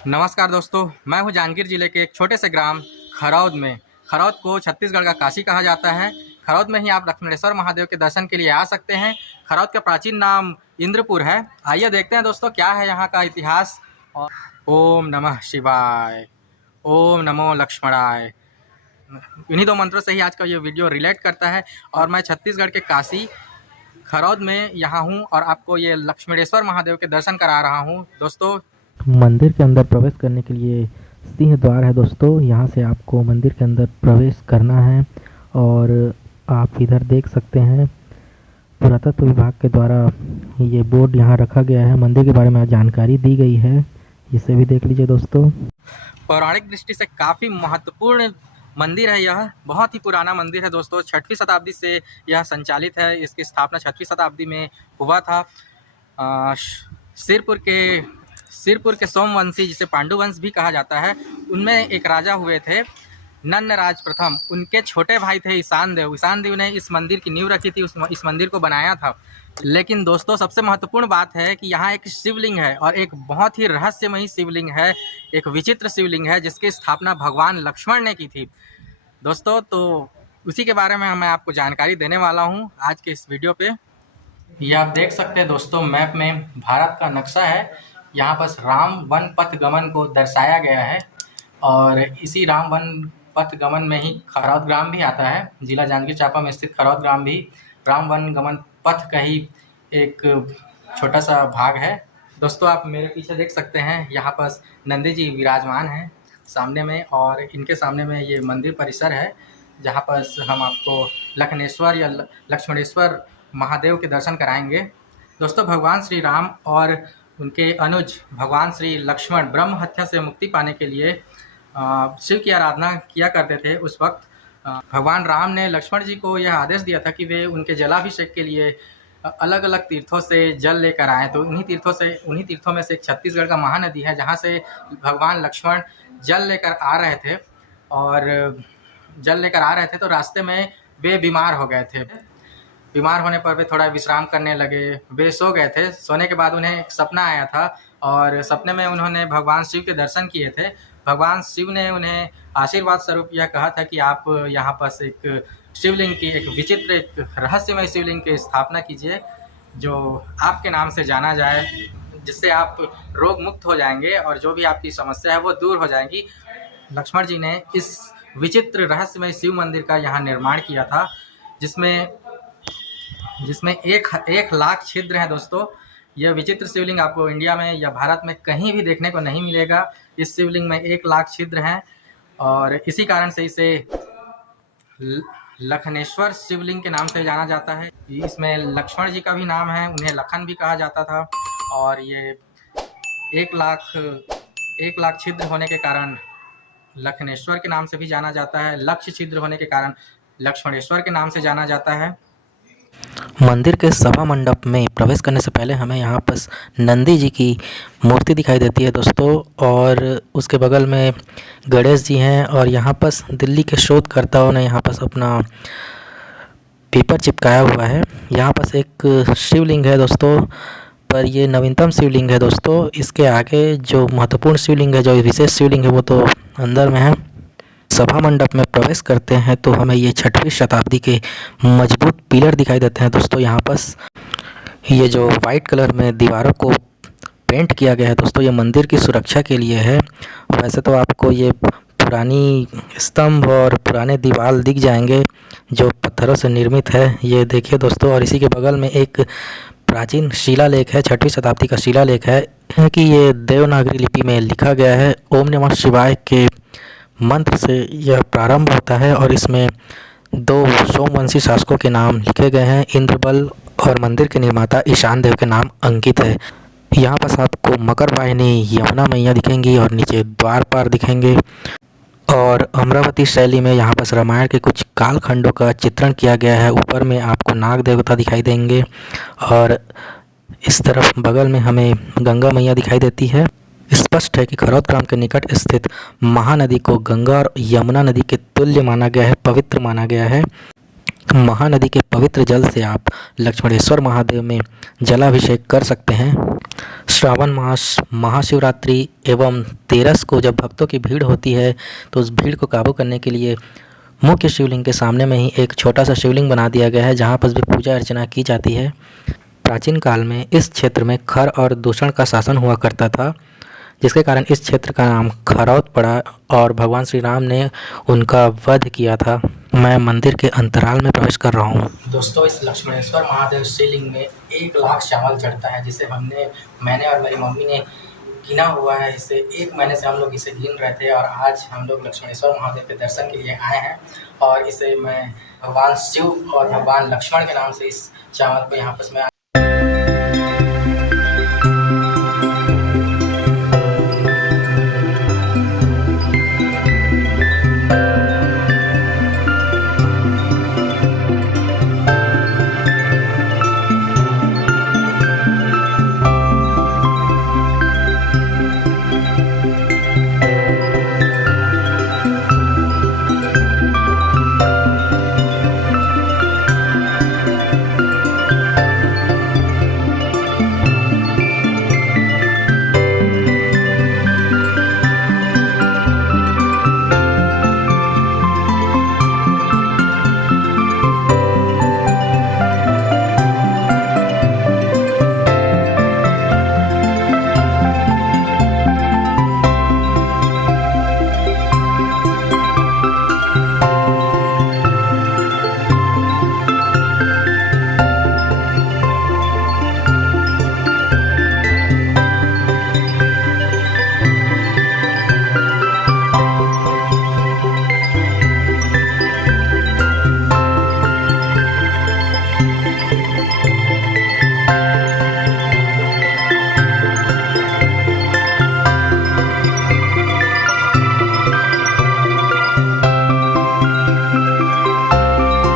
नमस्कार दोस्तों, मैं हूं जांजगीर जिले के एक छोटे से ग्राम खरौद में। खरौद को छत्तीसगढ़ का काशी कहा जाता है। खरौद में ही आप लक्ष्मणेश्वर महादेव के दर्शन के लिए आ सकते हैं। खरौद का प्राचीन नाम इंद्रपुर है। आइए देखते हैं दोस्तों क्या है यहाँ का इतिहास। और ओम नमः शिवाय, ओम नमो लक्ष्मणाय, इन्हीं दो मंत्रों से ही आज का ये वीडियो रिलेट करता है। और मैं छत्तीसगढ़ के काशी खरौद में यहाँ हूँ और आपको ये लक्ष्मणेश्वर महादेव के दर्शन करा रहा हूँ दोस्तों। मंदिर के अंदर प्रवेश करने के लिए सिंह द्वार है दोस्तों। यहाँ से आपको मंदिर के अंदर प्रवेश करना है और आप इधर देख सकते हैं पुरातत्व विभाग के द्वारा ये बोर्ड यहाँ रखा गया है। मंदिर के बारे में जानकारी दी गई है, इसे भी देख लीजिए दोस्तों। पौराणिक दृष्टि से काफ़ी महत्वपूर्ण मंदिर है। यह बहुत ही पुराना मंदिर है दोस्तों। 6वीं शताब्दी से यह संचालित है। इसकी स्थापना 6वीं शताब्दी में हुआ था। सिरपुर के सोमवंशी, जिसे पांडु वंश भी कहा जाता है, उनमें एक राजा हुए थे नन्नराज प्रथम। उनके छोटे भाई थे ईशान देव। ईशान देव ने इस मंदिर की नींव रखी थी, इस मंदिर को बनाया था। लेकिन दोस्तों सबसे महत्वपूर्ण बात है कि यहाँ एक शिवलिंग है और एक बहुत ही रहस्यमयी शिवलिंग है, एक विचित्र शिवलिंग है जिसकी स्थापना भगवान लक्ष्मण ने की थी दोस्तों। तो उसी के बारे में मैं आपको जानकारी देने वाला हूँ आज के इस वीडियो पे। ये आप देख सकते हैं दोस्तों, मैप में भारत का नक्शा है। यहाँ बस राम वन पथ गमन को दर्शाया गया है और इसी राम वन पथ गमन में ही खरौद ग्राम भी आता है। जिला जांजगीर चांपा में स्थित खरौद ग्राम भी राम वन गमन पथ का ही एक छोटा सा भाग है दोस्तों। आप मेरे पीछे देख सकते हैं, यहाँ पर नंदी जी विराजमान हैं सामने में और इनके सामने में ये मंदिर परिसर है जहाँ पर हम आपको लखनेश्वर या लक्ष्मणेश्वर महादेव के दर्शन कराएंगे दोस्तों। भगवान श्री राम और उनके अनुज भगवान श्री लक्ष्मण ब्रह्म हत्या से मुक्ति पाने के लिए शिव की आराधना किया करते थे। उस वक्त भगवान राम ने लक्ष्मण जी को यह आदेश दिया था कि वे उनके जलाभिषेक के लिए अलग अलग तीर्थों से जल लेकर आए। तो उन्हीं तीर्थों में से एक छत्तीसगढ़ का महानदी है जहाँ से भगवान लक्ष्मण जल लेकर आ रहे थे। तो रास्ते में वे बीमार हो गए थे। बीमार होने पर वे थोड़ा विश्राम करने लगे, वे सो गए थे। सोने के बाद उन्हें एक सपना आया था और सपने में उन्होंने भगवान शिव के दर्शन किए थे। भगवान शिव ने उन्हें आशीर्वाद स्वरूप यह कहा था कि आप यहाँ पर एक शिवलिंग की, एक विचित्र, एक रहस्यमय शिवलिंग की स्थापना कीजिए जो आपके नाम से जाना जाए, जिससे आप रोग मुक्त हो जाएंगे और जो भी आपकी समस्या है वो दूर हो जाएगी। लक्ष्मण जी ने इस विचित्र रहस्यमय शिव मंदिर का यहाँ निर्माण किया था जिसमें एक लाख छिद्र हैं दोस्तों। यह विचित्र शिवलिंग आपको इंडिया में या भारत में कहीं भी देखने को नहीं मिलेगा। इस शिवलिंग में 1 लाख छिद्र हैं और इसी कारण से इसे लखनेश्वर शिवलिंग के नाम से जाना जाता है। इसमें लक्ष्मण जी का भी नाम है, उन्हें लखन भी कहा जाता था। और ये 1 लाख छिद्र होने के कारण लखनेश्वर के नाम से भी जाना जाता है। लक्ष्य छिद्र होने के कारण लक्ष्मणेश्वर के नाम से जाना जाता है। मंदिर के सभा मंडप में प्रवेश करने से पहले हमें यहाँ पर नंदी जी की मूर्ति दिखाई देती है दोस्तों और उसके बगल में गणेश जी हैं। और यहाँ पर दिल्ली के शोधकर्ताओं ने यहाँ पर अपना पेपर चिपकाया हुआ है। यहाँ पर एक शिवलिंग है दोस्तों, पर ये नवीनतम शिवलिंग है दोस्तों। इसके आगे जो महत्वपूर्ण शिवलिंग है, जो विशेष शिवलिंग है, वो तो अंदर में है। सभा मंडप में प्रवेश करते हैं तो हमें ये 6वीं शताब्दी के मजबूत पिलर दिखाई देते हैं दोस्तों। यहाँ पर ये जो वाइट कलर में दीवारों को पेंट किया गया है दोस्तों, ये मंदिर की सुरक्षा के लिए है। वैसे तो आपको ये पुरानी स्तंभ और पुराने दीवार दिख जाएंगे जो पत्थरों से निर्मित है, ये देखिए दोस्तों। और इसी के बगल में एक प्राचीन शिलालेख है, 6वीं शताब्दी का शिलालेख है कि ये देवनागरी लिपि में लिखा गया है। ओम नमः शिवाय के मंत्र से यह प्रारंभ होता है और इसमें 2 सोमवंशी शासकों के नाम लिखे गए हैं, इंद्रबल, और मंदिर के निर्माता ईशान देव के नाम अंकित है। यहाँ पर आपको मकर वाहिनी, यमुना मैया दिखेंगी और नीचे द्वारपाल दिखेंगे। और अमरावती शैली में यहाँ पर रामायण के कुछ कालखंडों का चित्रण किया गया है। ऊपर में आपको नाग देवता दिखाई देंगे और इस तरफ बगल में हमें गंगा मैया दिखाई देती है। स्पष्ट है कि खरौद ग्राम के निकट स्थित महानदी को गंगा और यमुना नदी के तुल्य माना गया है, पवित्र माना गया है। महानदी के पवित्र जल से आप लक्ष्मणेश्वर महादेव में जलाभिषेक कर सकते हैं। श्रावण मास महाशिवरात्रि एवं तेरस को जब भक्तों की भीड़ होती है तो उस भीड़ को काबू करने के लिए मुख्य शिवलिंग के सामने में ही एक छोटा सा शिवलिंग बना दिया गया है, जहाँ पर भी पूजा अर्चना की जाती है। प्राचीन काल में इस क्षेत्र में खर और दूषण का शासन हुआ करता था, जिसके कारण इस क्षेत्र का नाम खरौत पड़ा और भगवान श्री राम ने उनका वध किया था। मैं मंदिर के अंतराल में प्रवेश कर रहा हूँ। दोस्तों, इस लक्ष्मणेश्वर महादेव शिवलिंग में 1 लाख चावल चढ़ता है, जिसे मैंने और मेरी मम्मी ने गिना हुआ है। इसे 1 महीने से हम लोग इसे गिन रहे थे और आज हम लोग लक्ष्मणेश्वर महादेव के दर्शन के लिए आए हैं। और इसे मैं भगवान शिव और भगवान लक्ष्मण के नाम से इस चावल को यहाँ पर मैं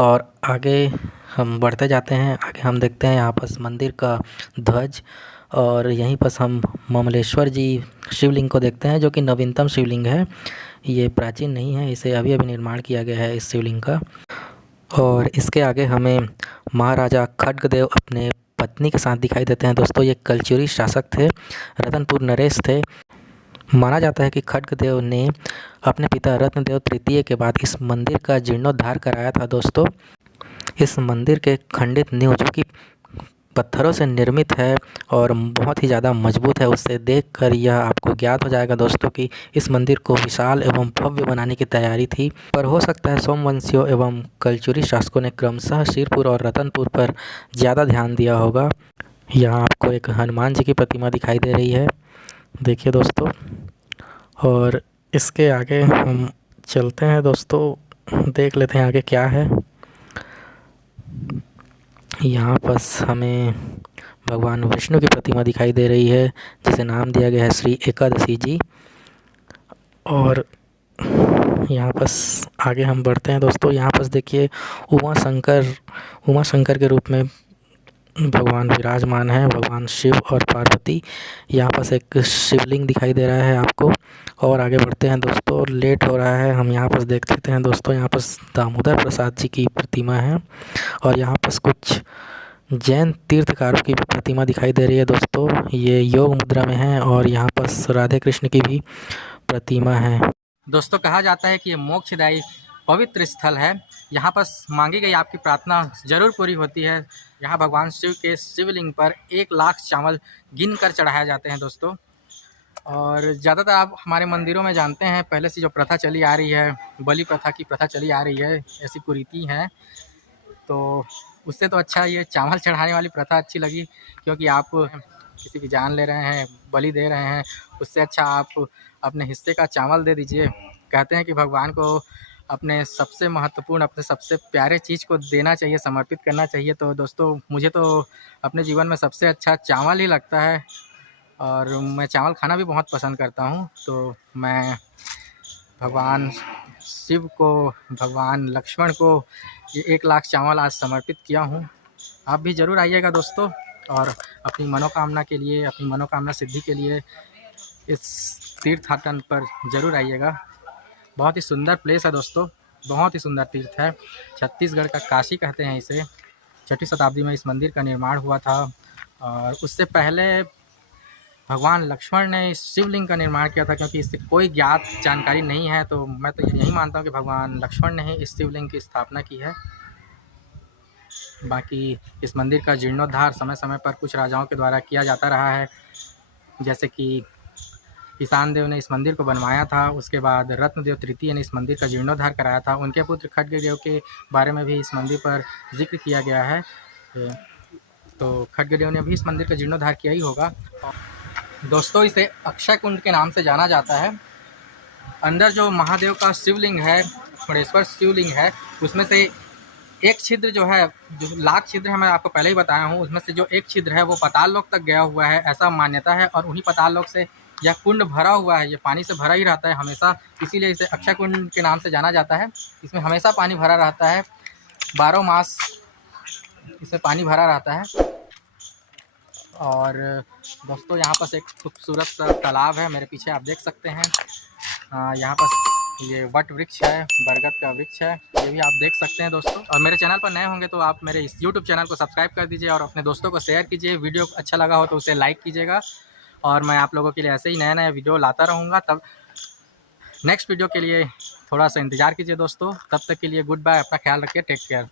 और आगे हम बढ़ते जाते हैं। आगे हम देखते हैं यहाँ पर मंदिर का ध्वज और यहीं पर हम ममलेश्वर जी शिवलिंग को देखते हैं, जो कि नवीनतम शिवलिंग है। ये प्राचीन नहीं है, इसे अभी अभी निर्माण किया गया है इस शिवलिंग का। और इसके आगे हमें महाराजा खड्गदेव अपने पत्नी के साथ दिखाई देते हैं। दोस्तों, ये कलचुरी शासक थे, रतनपुर नरेश थे। माना जाता है कि खड्गदेव ने अपने पिता रत्नदेव तृतीय के बाद इस मंदिर का जीर्णोद्धार कराया था। दोस्तों, इस मंदिर के खंडित नींव, जो कि पत्थरों से निर्मित है और बहुत ही ज़्यादा मजबूत है, उससे देखकर यह आपको ज्ञात हो जाएगा दोस्तों कि इस मंदिर को विशाल एवं भव्य बनाने की तैयारी थी। पर हो सकता है सोमवंशियों एवं कलचुरी शासकों ने क्रमशः सिरपुर और रतनपुर पर ज़्यादा ध्यान दिया होगा। यहाँ आपको एक हनुमान जी की प्रतिमा दिखाई दे रही है, देखिए दोस्तों। और इसके आगे हम चलते हैं दोस्तों, देख लेते हैं आगे क्या है। यहाँ पर हमें भगवान विष्णु की प्रतिमा दिखाई दे रही है, जिसे नाम दिया गया है श्री एकादशी जी। और यहाँ पर आगे हम बढ़ते हैं दोस्तों। यहाँ पर देखिए उमा शंकर के रूप में भगवान विराजमान है, भगवान शिव और पार्वती। यहाँ पर एक शिवलिंग दिखाई दे रहा है आपको। और आगे बढ़ते हैं दोस्तों, लेट हो रहा है, हम यहाँ पर देख लेते हैं दोस्तों। यहाँ पर दामोदर प्रसाद जी की प्रतिमा है और यहाँ पर कुछ जैन तीर्थकारों की भी प्रतिमा दिखाई दे रही है दोस्तों। ये योग मुद्रा में है और यहाँ पर राधे कृष्ण की भी प्रतिमा है। दोस्तों, कहा जाता है कि ये मोक्षदायी पवित्र स्थल है। यहाँ पर मांगी गई आपकी प्रार्थना जरूर पूरी होती है। यहाँ भगवान शिव के शिवलिंग पर 1 लाख चावल गिन कर चढ़ाए जाते हैं दोस्तों। और ज़्यादातर आप हमारे मंदिरों में जानते हैं, पहले से जो प्रथा चली आ रही है, बलि प्रथा की प्रथा चली आ रही है, ऐसी कुरीति है। तो उससे तो अच्छा ये चावल चढ़ाने वाली प्रथा अच्छी लगी, क्योंकि आप किसी की जान ले रहे हैं, बलि दे रहे हैं। उससे अच्छा आप अपने हिस्से का चावल दे दीजिए। कहते हैं कि भगवान को अपने सबसे महत्वपूर्ण, अपने सबसे प्यारे चीज़ को देना चाहिए, समर्पित करना चाहिए। तो दोस्तों, मुझे तो अपने जीवन में सबसे अच्छा चावल ही लगता है और मैं चावल खाना भी बहुत पसंद करता हूँ। तो मैं भगवान शिव को, भगवान लक्ष्मण को ये 1 लाख चावल आज समर्पित किया हूँ। आप भी ज़रूर आइएगा दोस्तों, और अपनी मनोकामना के लिए, अपनी मनोकामना सिद्धि के लिए इस तीर्थाटन पर ज़रूर आइएगा। बहुत ही सुंदर प्लेस है दोस्तों। बहुत ही सुंदर तीर्थ है। छत्तीसगढ़ का काशी कहते हैं इसे। 6वीं शताब्दी में इस मंदिर का निर्माण हुआ था और उससे पहले भगवान लक्ष्मण ने इस शिवलिंग का निर्माण किया था, क्योंकि इससे कोई ज्ञात जानकारी नहीं है, तो मैं तो यही मानता हूँ कि भगवान लक्ष्मण ने ही इस शिवलिंग की स्थापना की है। बाकी इस मंदिर का जीर्णोद्धार समय समय पर कुछ राजाओं के द्वारा किया जाता रहा है, जैसे कि ईशान देव ने इस मंदिर को बनवाया था, उसके बाद रत्नदेव तृतीय ने इस मंदिर का जीर्णोद्धार कराया था। उनके पुत्र खड्गदेव के बारे में भी इस मंदिर पर जिक्र किया गया है, तो खड्गदेव ने भी इस मंदिर का जीर्णोद्धार किया ही होगा। दोस्तों, इसे अक्षय कुंड के नाम से जाना जाता है। अंदर जो महादेव का शिवलिंग है, लक्ष्मणेश्वर शिवलिंग है, उसमें से एक छिद्र जो है, जो लाख छिद्र है, मैं आपको पहले ही बताया हूँ, उसमें से जो एक छिद्र है वो पाताल लोक तक गया हुआ है, ऐसा मान्यता है। और उन्हीं पाताल लोक से यह कुंड भरा हुआ है, ये पानी से भरा ही रहता है हमेशा, इसीलिए इसे अक्षय कुंड के नाम से जाना जाता है। इसमें हमेशा पानी भरा रहता है, 12 मास इसमें पानी भरा रहता है। और दोस्तों, यहाँ पास एक खूबसूरत सा तालाब है, मेरे पीछे आप देख सकते हैं। यहाँ पास ये वट वृक्ष है, बरगद का वृक्ष है, ये भी आप देख सकते हैं दोस्तों। और मेरे चैनल पर नए होंगे तो आप मेरे इस YouTube चैनल को सब्सक्राइब कर दीजिए और अपने दोस्तों को शेयर कीजिए। वीडियो अच्छा लगा हो तो उसे लाइक कीजिएगा, और मैं आप लोगों के लिए ऐसे ही नया नया वीडियो लाता रहूँगा। तब नेक्स्ट वीडियो के लिए थोड़ा सा इंतज़ार कीजिए दोस्तों। तब तक के लिए गुड बाय, अपना ख्याल रखिए, टेक केयर।